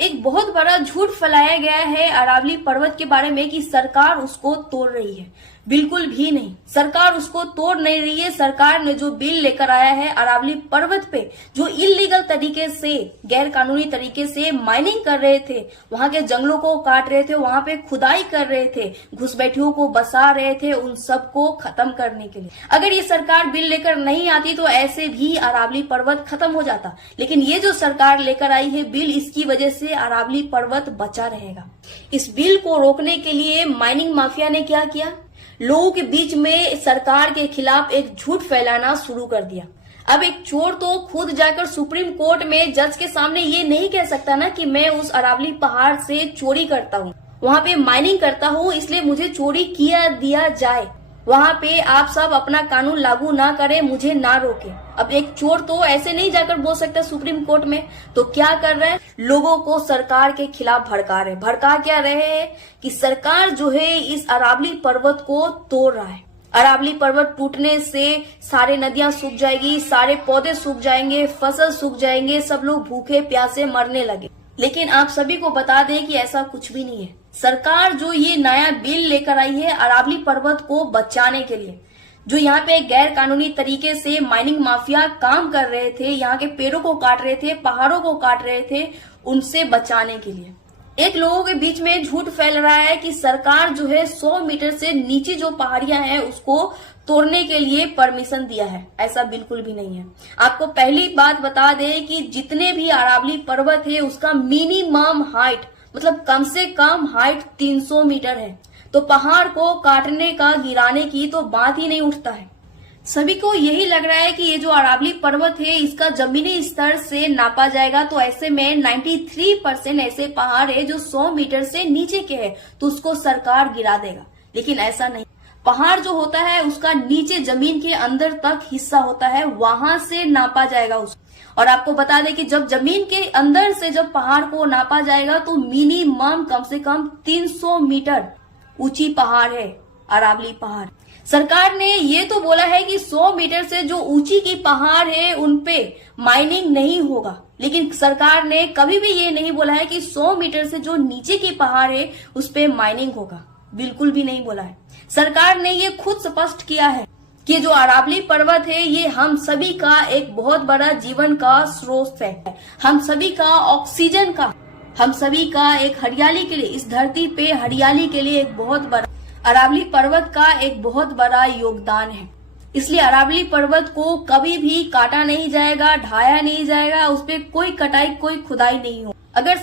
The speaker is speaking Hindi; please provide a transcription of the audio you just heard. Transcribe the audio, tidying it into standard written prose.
एक बहुत बड़ा झूठ फैलाया गया है अरावली पर्वत के बारे में कि सरकार उसको तोड़ रही है। बिल्कुल भी नहीं, सरकार उसको तोड़ नहीं रही है। सरकार ने जो बिल लेकर आया है अरावली पर्वत पे, जो इलीगल तरीके से, गैर कानूनी तरीके से माइनिंग कर रहे थे, वहां के जंगलों को काट रहे थे, वहां पे खुदाई कर रहे थे, घुसपैठियों को बसा रहे थे, उन सबको खत्म करने के लिए अगर ये सरकार बिल लेकर नहीं आती तो ऐसे भी अरावली पर्वत खत्म हो जाता। लेकिन ये जो सरकार लेकर आई है बिल, इसकी वजह से अरावली पर्वत बचा रहेगा। इस बिल को रोकने के लिए माइनिंग माफिया ने क्या किया, लोगों के बीच में सरकार के खिलाफ एक झूठ फैलाना शुरू कर दिया। अब एक चोर तो खुद जाकर सुप्रीम कोर्ट में जज के सामने ये नहीं कह सकता ना कि मैं उस अरावली पहाड़ से चोरी करता हूँ, वहां पे माइनिंग करता हूँ, इसलिए मुझे चोरी किया दिया जाए। वहां पे आप सब अपना कानून लागू ना करें, मुझे ना रोके। अब एक चोर तो ऐसे नहीं जाकर बोल सकता सुप्रीम कोर्ट में। तो क्या कर रहे हैं, लोगों को सरकार के खिलाफ भड़का रहे। भड़का क्या रहे हैं कि सरकार जो है इस अरावली पर्वत को तोड़ रहा है। अरावली पर्वत टूटने से सारे नदियां सूख जाएगी, सारे पौधे सूख जाएंगे, फसल सूख जाएंगे, सब लोग भूखे प्यासे मरने लगे। लेकिन आप सभी को बता दें कि ऐसा कुछ भी नहीं है। सरकार जो ये नया बिल लेकर आई है अरावली पर्वत को बचाने के लिए, जो यहाँ पे गैर कानूनी तरीके से माइनिंग माफिया काम कर रहे थे, यहाँ के पेड़ों को काट रहे थे, पहाड़ों को काट रहे थे, उनसे बचाने के लिए एक लोगों के बीच में झूठ फैल रहा है कि सरकार जो है 100 मीटर से नीचे जो पहाड़ियां हैं उसको तोड़ने के लिए परमिशन दिया है। ऐसा बिल्कुल भी नहीं है। आपको पहली बात बता दें कि जितने भी अरावली पर्वत है उसका मिनिमम हाइट, मतलब कम से कम हाइट 300 मीटर है। तो पहाड़ को काटने का, गिराने की तो बात ही नहीं उठता है। सभी को यही लग रहा है कि ये जो अरावली पर्वत है इसका जमीनी स्तर से नापा जाएगा तो ऐसे में 93% ऐसे पहाड़ है जो 100 मीटर से नीचे के है, तो उसको सरकार गिरा देगा। लेकिन ऐसा नहीं, पहाड़ जो होता है उसका नीचे जमीन के अंदर तक हिस्सा होता है, वहां से नापा जाएगा उसको। और आपको बता दें कि जब जमीन के अंदर से जब पहाड़ को नापा जाएगा तो मिनिमम कम से कम 300 मीटर ऊंची पहाड़ है अरावली पहाड़। सरकार ने ये तो बोला है कि 100 मीटर से जो ऊंची की पहाड़ है उनपे माइनिंग नहीं होगा, लेकिन सरकार ने कभी भी ये नहीं बोला है कि 100 मीटर से जो नीचे की पहाड़ है उस पे माइनिंग होगा। बिल्कुल भी नहीं बोला है। सरकार ने ये खुद स्पष्ट किया है कि जो अरावली पर्वत है ये हम सभी का एक बहुत बड़ा जीवन का स्रोत है, हम सभी का ऑक्सीजन का, हम सभी का एक हरियाली के लिए, इस धरती पे हरियाली के लिए एक बहुत बड़ा अरावली पर्वत का एक बहुत बड़ा योगदान है। इसलिए अरावली पर्वत को कभी भी काटा नहीं जाएगा, ढाया नहीं जाएगा, उस पर कोई कटाई, कोई खुदाई नहीं हो। अगर